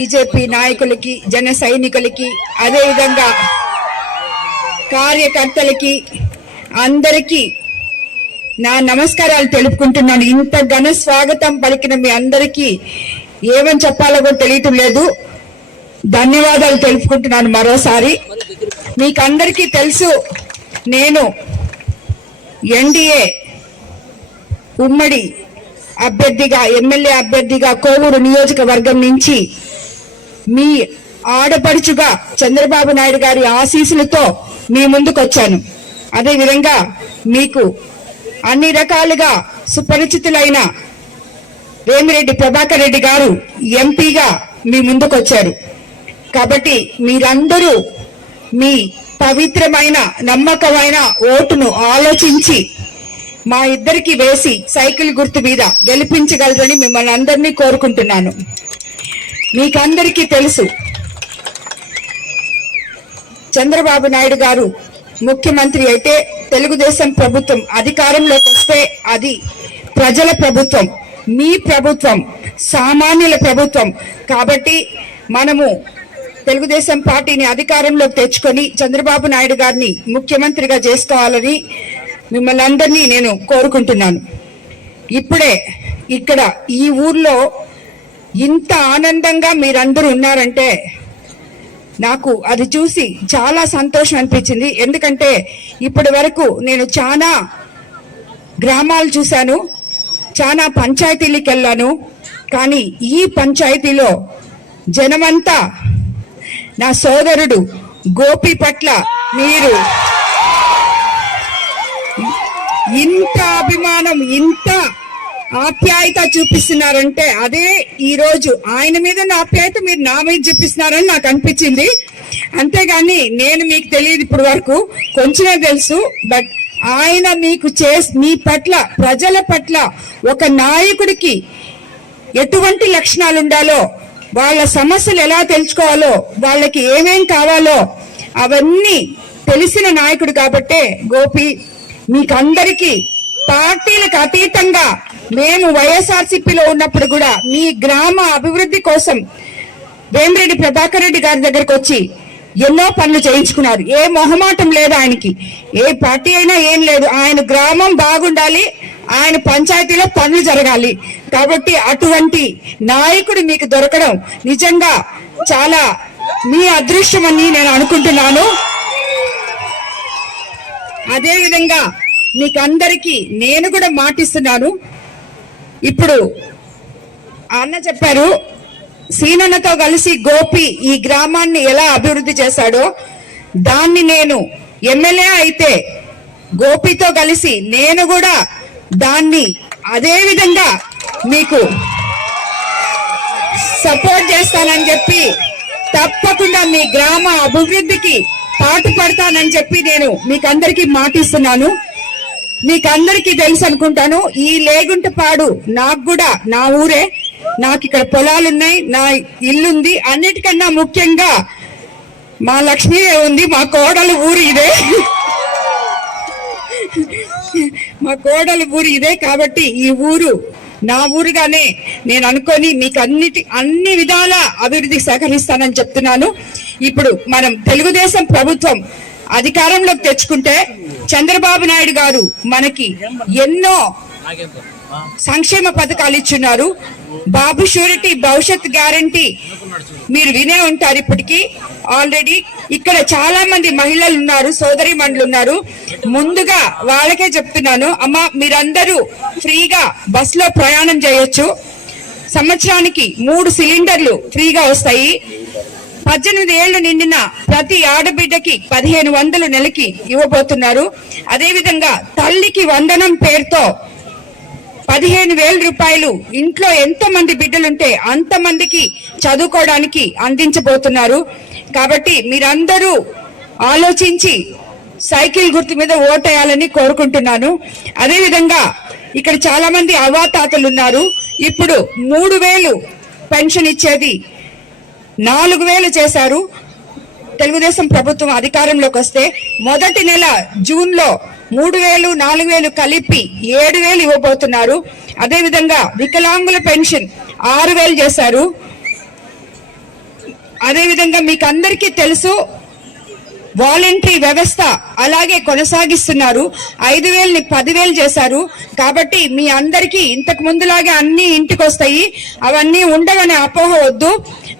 BJP నాయకులకి జన సైనికులకి అదేవిధంగా కార్యకర్తలకి అందరికీ నా నమస్కారాలు తెలుపుకుంటున్నాను ఇంత ఘన స్వాగతం పలికిన మీ అందరికీ ఏమని చెప్పాలో కూడా తెలియటం లేదు ధన్యవాదాలు తెలుపుకుంటున్నాను మరోసారి మీకందరికీ తెలుసు నేను ఎన్డీఏ ఉమ్మడి అభ్యర్థిగా ఎమ్మెల్యే అభ్యర్థిగా కోవూరు నియోజకవర్గం నుంచి మీ ఆడపడుచుగా చంద్రబాబు నాయుడు గారి ఆశీస్సులతో మీ ముందుకు వచ్చాను అదేవిధంగా మీకు అన్ని రకాలుగా సుపరిచితులైన వేమిరెడ్డి ప్రభాకర్ రెడ్డి గారు ఎంపీగా మీ ముందుకు వచ్చారు కాబట్టి మీరందరూ మీ పవిత్రమైన నమ్మకమైన ఓటును ఆలోచించి మా ఇద్దరికి వేసి సైకిల్ గుర్తు మీద గెలిపించగలరని మిమ్మల్ని అందరినీ కోరుకుంటున్నాను మీకందరికీ తెలుసు చంద్రబాబు నాయుడు గారు ముఖ్యమంత్రి అయితే తెలుగుదేశం ప్రభుత్వం అధికారంలోకి వస్తే అది ప్రజల ప్రభుత్వం మీ ప్రభుత్వం సామాన్యుల ప్రభుత్వం కాబట్టి మనము తెలుగుదేశం పార్టీని అధికారంలోకి తెచ్చుకొని చంద్రబాబు నాయుడు గారిని ముఖ్యమంత్రిగా చేసుకోవాలని మిమ్మల్ని అందరినీ నేను కోరుకుంటున్నాను ఇప్పుడే ఇక్కడ ఈ ఊర్లో ఇంత ఆనందంగా మీరందరూ ఉన్నారంటే నాకు అది చూసి చాలా సంతోషం అనిపించింది ఎందుకంటే ఇప్పటి వరకు నేను చాలా గ్రామాలు చూశాను చాలా పంచాయతీలకు వెళ్ళాను కానీ ఈ పంచాయతీలో జనమంతా నా సోదరుడు గోపి పట్ల మీరు ఇంత అభిమానం ఇంత ఆప్యాయత చూపిస్తున్నారంటే అదే ఈ రోజు ఆయన మీద ఉన్న ఆప్యాయత మీరు నా మీద చూపిస్తున్నారని నాకు అనిపించింది అంతేగాని నేను మీకు తెలియదు ఇప్పుడు వరకు కొంచెమే తెలుసు బట్ ఆయన మీకు చేసి మీ పట్ల ప్రజల పట్ల ఒక నాయకుడికి ఎటువంటి లక్షణాలు ఉండాలో వాళ్ళ సమస్యలు ఎలా తెలుసుకోవాలో వాళ్ళకి ఏమేం కావాలో అవన్నీ తెలిసిన నాయకుడు కాబట్టే గోపి మీకందరికీ పార్టీలకు అతీతంగా మేము వైఎస్ఆర్సీపీలో ఉన్నప్పుడు కూడా మీ గ్రామ అభివృద్ధి కోసం వేమిరెడ్డి ప్రభాకర్ రెడ్డి గారి దగ్గరకు వచ్చి ఎన్నో పనులు చేయించుకున్నారు ఏ మొహమాటం లేదు ఆయనకి ఏ పార్టీ అయినా ఏం లేదు ఆయన గ్రామం బాగుండాలి ఆయన పంచాయతీలో పనులు జరగాలి కాబట్టి అటువంటి నాయకుడు మీకు దొరకడం నిజంగా చాలా మీ అదృష్టం అని నేను అనుకుంటున్నాను అదేవిధంగా మీకందరికీ నేను కూడా మాటిస్తున్నాను ఇప్పుడు అన్న చెప్పారు సీనన్నతో కలిసి గోపి ఈ గ్రామాన్ని ఎలా అభివృద్ధి చేశాడో దాన్ని నేను ఎమ్మెల్యే అయితే గోపితో కలిసి నేను కూడా దాన్ని అదే విధంగా మీకు సపోర్ట్ చేస్తానని చెప్పి తప్పకుండా మీ గ్రామ అభివృద్ధికి పాటు పడతానని చెప్పి నేను మీకందరికీ మాటిస్తున్నాను మీకు అందరికీ తెలుసు అనుకుంటాను ఈ లేగుంటపాడు నాకు కూడా నా ఊరే నాకు ఇక్కడ పొలాలున్నాయి నా ఇల్లుంది అన్నిటికన్నా ముఖ్యంగా మా లక్ష్మి ఉంది మా కోడలు ఊరు ఇదే మా కోడలు ఊరు ఇదే కాబట్టి ఈ ఊరు నా ఊరుగానే నేను అనుకొని మీకు అన్నిటి అన్ని విధాల అభివృద్ధికి సహకరిస్తానని చెప్తున్నాను ఇప్పుడు మనం తెలుగుదేశం ప్రభుత్వం అధికారంలోకి తెచ్చుకుంటే చంద్రబాబు నాయుడు గారు మనకి ఎన్నో సంక్షేమ పథకాలు ఇచ్చున్నారు బాబు షూరిటీ భవిష్యత్ గ్యారంటీ మీరు వినే ఉంటారు ఇప్పటికీ ఆల్రెడీ ఇక్కడ చాలా మంది మహిళలు ఉన్నారు సోదరి మండలు ఉన్నారు ముందుగా వాళ్ళకే చెప్తున్నాను అమ్మ మీరందరూ ఫ్రీగా బస్ ప్రయాణం చేయొచ్చు సంవత్సరానికి మూడు సిలిండర్లు ఫ్రీగా వస్తాయి పద్దెనిమిది ఏళ్లు నిండిన ప్రతి ఆడబిడ్డకి పదిహేను వందలు నెలకి ఇవ్వబోతున్నారు అదేవిధంగా తల్లికి వందనం పేరుతో పదిహేను వేల రూపాయలు ఇంట్లో ఎంతో మంది బిడ్డలుంటే అంతమందికి చదువుకోవడానికి అందించబోతున్నారు కాబట్టి మీరందరూ ఆలోచించి సైకిల్ గుర్తు మీద ఓటేయాలని కోరుకుంటున్నాను అదేవిధంగా ఇక్కడ చాలా మంది అవాతాతలు ఉన్నారు ఇప్పుడు మూడు వేలు పెన్షన్ ఇచ్చేది నాలుగు వేలు చేశారు తెలుగుదేశం ప్రభుత్వం అధికారంలోకి వస్తే మొదటి నెల జూన్లో మూడు వేలు నాలుగు వేలు కలిపి ఏడు వేలు ఇవ్వబోతున్నారు అదేవిధంగా వికలాంగుల పెన్షన్ ఆరు వేలు చేశారు అదేవిధంగా మీకు అందరికీ తెలుసు వాలంటరీ వ్యవస్థ అలాగే కొనసాగిస్తున్నారు ఐదు వేలని పదివేలు చేశారు కాబట్టి మీ అందరికీ ఇంతకు ముందులాగే అన్ని ఇంటికి వస్తాయి అవన్నీ ఉండవనే అపోహ వద్దు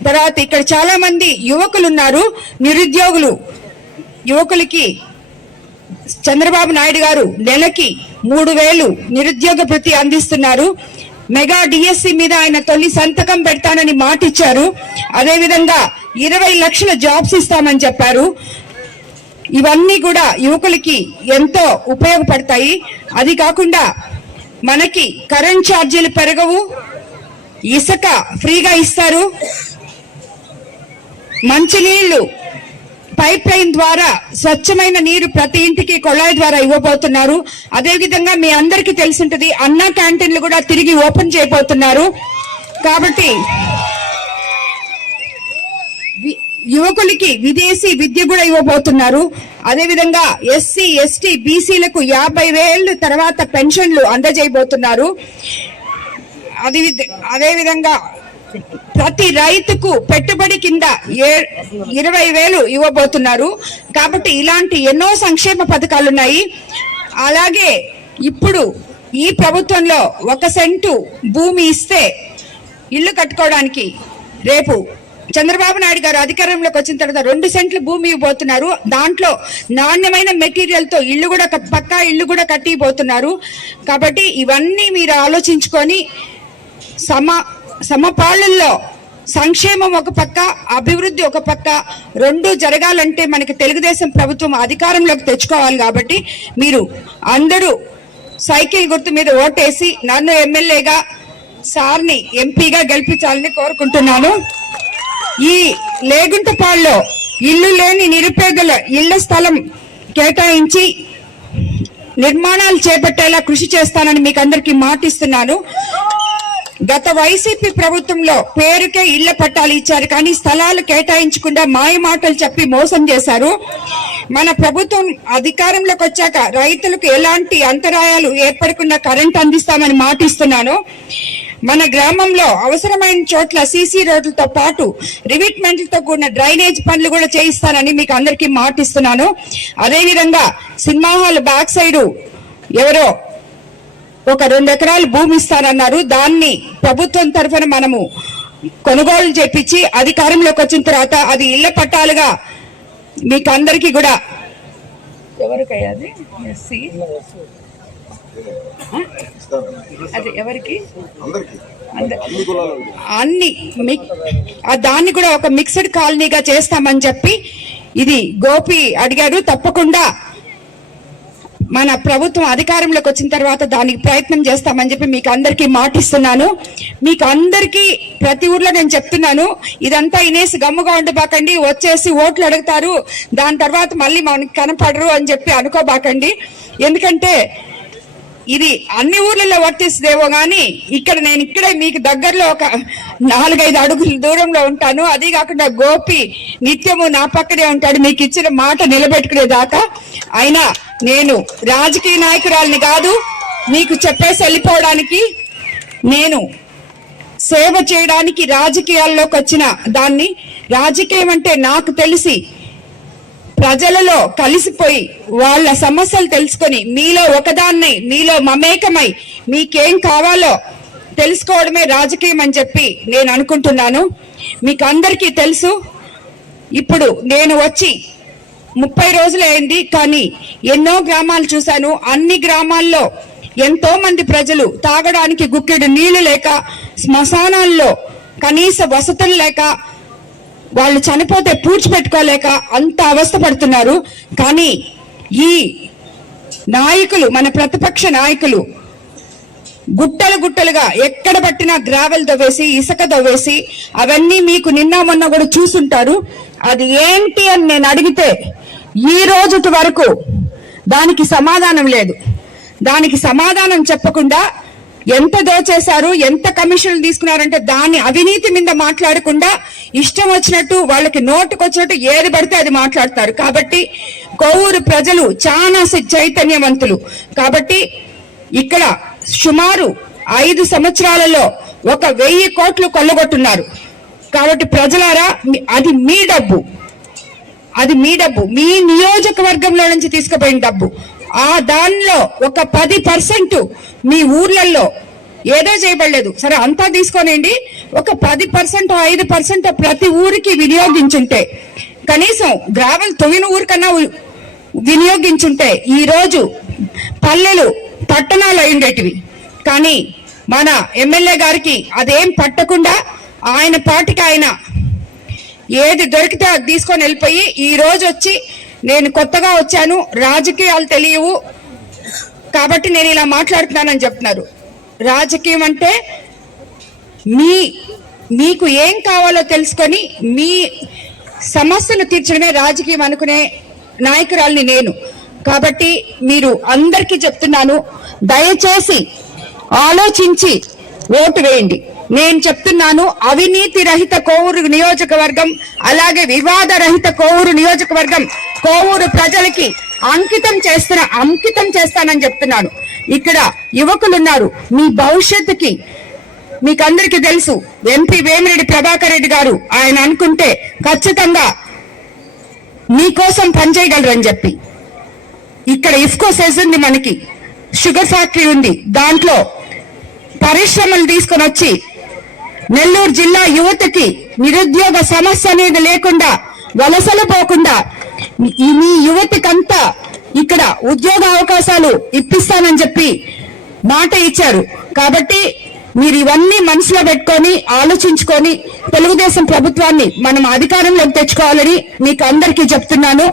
తర్వాత ఇక్కడ చాలా మంది యువకులు ఉన్నారు నిరుద్యోగులు యువకులకి చంద్రబాబు నాయుడు గారు నెలకి మూడు వేలు నిరుద్యోగ వృత్తి అందిస్తున్నారు మెగా డిఎస్సి మీద ఆయన తొలి సంతకం పెడతానని మాటిచ్చారు అదేవిధంగా ఇరవై లక్షల జాబ్స్ ఇస్తామని చెప్పారు ఇవన్నీ కూడా యువకులకి ఎంతో ఉపయోగపడతాయి అది కాకుండా మనకి కరెంట్ ఛార్జీలు పెరగవు ఇసుక ఫ్రీగా ఇస్తారు మంచినీళ్లు పైప్ లైన్ ద్వారా స్వచ్ఛమైన నీరు ప్రతి ఇంటికి కొళాయి ద్వారా ఇవ్వబోతున్నారు అదేవిధంగా మీ అందరికీ తెలిసింటది అన్నా క్యాంటీన్లు కూడా తిరిగి ఓపెన్ చేయబోతున్నారు కాబట్టి యువకులకి విదేశీ విద్య కూడా ఇవ్వబోతున్నారు అదేవిధంగా ఎస్సీ ఎస్టీ బీసీలకు యాభై వేలు తర్వాత పెన్షన్లు అందజేయబోతున్నారు అది అదేవిధంగా ప్రతి రైతుకు పెట్టుబడి కింద ఇరవై వేలు ఇవ్వబోతున్నారు కాబట్టి ఇలాంటి ఎన్నో సంక్షేమ పథకాలు ఉన్నాయి అలాగే ఇప్పుడు ఈ ప్రభుత్వంలో ఒక సెంటు భూమి ఇస్తే ఇల్లు కట్టుకోవడానికి రేపు చంద్రబాబు నాయుడు గారు అధికారంలోకి వచ్చిన తర్వాత రెండు సెంట్లు భూమి ఇవ్వబోతున్నారు దాంట్లో నాణ్యమైన మెటీరియల్ తో ఇల్లు కూడా పక్కా ఇల్లు కూడా కట్టిపోతున్నారు కాబట్టి ఇవన్నీ మీరు ఆలోచించుకొని సమ సమపాళుల్లో సంక్షేమం ఒక పక్క అభివృద్ధి ఒక పక్క రెండు జరగాలంటే మనకి తెలుగుదేశం ప్రభుత్వం అధికారంలోకి తెచ్చుకోవాలి కాబట్టి మీరు అందరూ సైకిల్ గుర్తు మీద ఓటేసి నన్ను ఎమ్మెల్యేగా సార్ని ఎంపీగా గెలిపించాలని కోరుకుంటున్నాను ఈ లేగుంటపాల్లో ఇల్లు లేని నిరుపేదల ఇళ్ల స్థలం కేటాయించి నిర్మాణాలు చేపట్టేలా కృషి చేస్తానని మీకు అందరికీ మాటిస్తున్నాను గత వైసీపీ ప్రభుత్వంలో పేరుకే ఇళ్ల పట్టాలు ఇచ్చారు కానీ స్థలాలు కేటాయించకుండా మాయ మాటలు చెప్పి మోసం చేశారు మన ప్రభుత్వం అధికారంలోకి వచ్చాక రైతులకు ఎలాంటి అంతరాయాలు ఏర్పడకుండా కరెంట్ అందిస్తామని మాటిస్తున్నాను మన గ్రామంలో అవసరమైన చోట్ల సీసీ రోడ్లతో పాటు రివిట్మెంట్లతో కూడిన డ్రైనేజ్ పనులు కూడా చేయిస్తానని మీకు అందరికీ మాటిస్తున్నాను అదేవిధంగా సినిమా హాల్ బ్యాక్ సైడు ఎవరో ఒక రెండు ఎకరాలు భూమి ఇస్తానన్నారు దాన్ని ప్రభుత్వం తరఫున మనము కొనుగోలు చేపించి అధికారంలోకి వచ్చిన తర్వాత అది ఇళ్ల పట్టాలుగా మీకు అందరికీ కూడా ఎవరికయ్యాది అదే ఎవరికి అన్ని దాన్ని కూడా ఒక మిక్స్డ్ కాలనీగా చేస్తామని చెప్పి ఇది గోపి అడిగాడు తప్పకుండా మన ప్రభుత్వం అధికారంలోకి వచ్చిన తర్వాత దానికి ప్రయత్నం చేస్తామని చెప్పి మీకు అందరికీ మాటిస్తున్నాను మీకు అందరికీ ప్రతి ఊర్లో నేను చెప్తున్నాను ఇదంతా ఇనేసి గమ్ముగా ఉండబాకండి వచ్చేసి ఓట్లు అడుగుతారు దాని తర్వాత మళ్ళీ మనకి కనపడరు అని చెప్పి అనుకోబాకండి ఎందుకంటే ఇది అన్ని ఊర్లలో వర్తిస్తుందేమో గాని ఇక్కడ నేను ఇక్కడే మీకు దగ్గరలో ఒక నాలుగైదు అడుగుల దూరంలో ఉంటాను అది కాకుండా గోపి నిత్యము నా పక్కనే ఉంటాడు మీకు ఇచ్చిన మాట నిలబెట్టుకునేదాకా అయినా నేను రాజకీయ నాయకురాలని కాదు మీకు చెప్పేసి వెళ్ళిపోవడానికి నేను సేవ చేయడానికి రాజకీయాల్లోకి వచ్చిన దాన్ని రాజకీయం అంటే నాకు తెలిసి ప్రజలలో కలిసిపోయి వాళ్ళ సమస్యలు తెలుసుకొని మీలో ఒకదాన్ని మీలో మమేకమై మీకేం కావాలో తెలుసుకోవడమే రాజకీయం అని చెప్పి నేను అనుకుంటున్నాను మీకు అందరికీ తెలుసు ఇప్పుడు నేను వచ్చి ముప్పై రోజులు అయింది కానీ ఎన్నో గ్రామాలు చూశాను అన్ని గ్రామాల్లో ఎంతో మంది ప్రజలు తాగడానికి గుక్కెడు నీళ్లు లేక శ్మశానాల్లో కనీస వసతులు లేక వాళ్ళు చనిపోతే పూడ్చిపెట్టుకోలేక అంత అవస్థ పడుతున్నారు కానీ ఈ నాయకులు మన ప్రతిపక్ష నాయకులు గుట్టలు గుట్టలుగా ఎక్కడ పట్టినా గ్రావెల్ దవ్వేసి ఇసుక దవ్వేసి అవన్నీ మీకు నిన్న మొన్న కూడా చూసుంటారు అది ఏంటి అని నేను అడిగితే ఈ రోజు వరకు దానికి సమాధానం లేదు దానికి సమాధానం చెప్పకుండా ఎంత దోచేశారు ఎంత కమిషన్లు తీసుకున్నారంటే దాన్ని అవినీతి మీద మాట్లాడకుండా ఇష్టం వచ్చినట్టు వాళ్ళకి నోటుకు వచ్చినట్టు ఏది పడితే అది మాట్లాడతారు కాబట్టి కొవ్వూరు ప్రజలు చాలా చైతన్యవంతులు కాబట్టి ఇక్కడ సుమారు ఐదు సంవత్సరాలలో ఒక వెయ్యి కోట్లు కొల్లగొట్టున్నారు కాబట్టి ప్రజలారా అది మీ డబ్బు అది మీ డబ్బు మీ నియోజకవర్గంలో నుంచి తీసుకుపోయిన డబ్బు ఆ దానిలో ఒక పది పర్సెంట్ మీ ఊర్లలో ఏదో చేయబడలేదు సరే అంతా తీసుకోనండి ఒక పది పర్సెంట్ ఐదు పర్సెంట్ ప్రతి ఊరికి వినియోగించుంటే కనీసం గ్రావెల్ తొవిన ఊరికన్నా వినియోగించుంటే ఈరోజు పల్లెలు పట్టణాలు అయ్యుండేటివి కానీ మన ఎమ్మెల్యే గారికి అదేం పట్టకుండా ఆయన పాటికి ఆయన ఏది దొరికితే అది తీసుకొని వెళ్ళిపోయి ఈ రోజు వచ్చి నేను కొత్తగా వచ్చాను రాజకీయాలు తెలియవు కాబట్టి నేను ఇలా మాట్లాడుతున్నానని చెప్తున్నారు రాజకీయం అంటే మీ మీకు ఏం కావాలో తెలుసుకొని మీ సమస్యను తీర్చడమే రాజకీయం అనుకునే నాయకురాల్ని నేను కాబట్టి మీరు అందరికీ చెప్తున్నాను దయచేసి ఆలోచించి ఓటు వేయండి నేను చెప్తున్నాను అవినీతి రహిత కోవూరు నియోజకవర్గం అలాగే వివాద రహిత కోవూరు నియోజకవర్గం కోవూరు ప్రజలకి అంకితం చేస్తున్న అంకితం చేస్తానని చెప్తున్నాను ఇక్కడ యువకులు ఉన్నారు మీ భవిష్యత్తుకి మీకందరికీ తెలుసు ఎంపీ వేమిరెడ్డి ప్రభాకర్ రెడ్డి గారు ఆయన అనుకుంటే ఖచ్చితంగా మీకోసం పనిచేయగలరు అని చెప్పి ఇక్కడ ఇఫ్కో ఉంది మనకి షుగర్ ఫ్యాక్టరీ ఉంది దాంట్లో పరిశ్రమలు తీసుకొని వచ్చి నెల్లూరు జిల్లా యువతకి నిరుద్యోగ సమస్య అనేది లేకుండా వలసలు పోకుండా మీ యువతికంతా ఇక్కడ ఉద్యోగ అవకాశాలు ఇప్పిస్తానని చెప్పి మాట ఇచ్చారు కాబట్టి మీరు ఇవన్నీ మనసులో పెట్టుకొని ఆలోచించుకొని తెలుగుదేశం ప్రభుత్వాన్ని మనం అధికారంలోకి తెచ్చుకోవాలని మీకు అందరికీ చెప్తున్నాను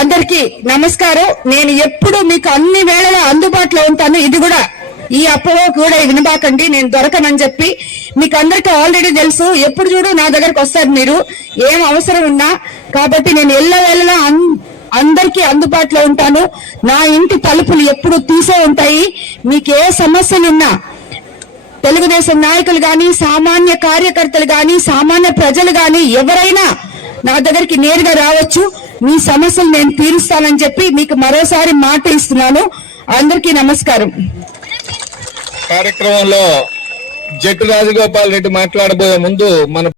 అందరికీ నమస్కారం నేను ఎప్పుడు మీకు అన్ని వేళలా అందుబాటులో ఉంటాను ఇది కూడా ఈ అప్పులో కూడా వినబాకండి నేను దొరకనని చెప్పి మీకు అందరికీ ఆల్రెడీ తెలుసు ఎప్పుడు చూడు నా దగ్గరకు వస్తారు మీరు ఏం అవసరం ఉన్నా కాబట్టి నేను ఎల్ల వేళలో అందరికీ అందుబాటులో ఉంటాను నా ఇంటి తలుపులు ఎప్పుడు తీసే ఉంటాయి మీకు ఏ సమస్యలున్నా తెలుగుదేశం నాయకులు కానీ సామాన్య కార్యకర్తలు కానీ సామాన్య ప్రజలు కానీ ఎవరైనా నా దగ్గరికి నేరుగా రావచ్చు మీ సమస్యలు నేను తీరుస్తానని చెప్పి మీకు మరోసారి మాట ఇస్తున్నాను అందరికీ నమస్కారం కార్యక్రమంలో జట్టు రాజగోపాల్ రెడ్డి మాట్లాడబోయే ముందు మన